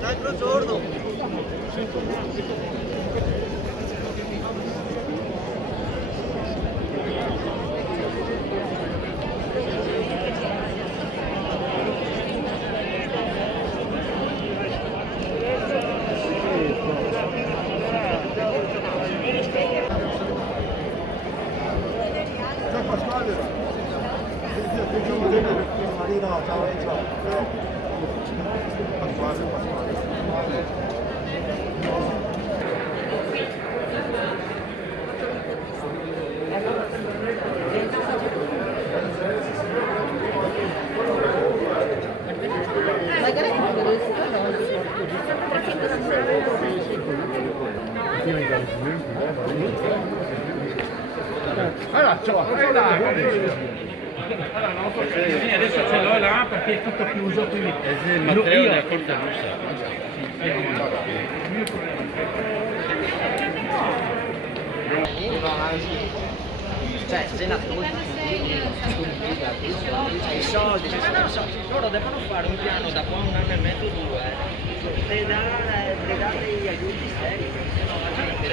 l'altro giorno. Marina, ciao Enzo. Allora, adesso ce l'ho là perché è tutto chiuso, quindi il Matteo ne ha accorta giusta. Cioè, sei nato molto i soldi, loro devono fare un piano da qua a un anno e mezzo, due, e dare gli aiuti seri, se no la gente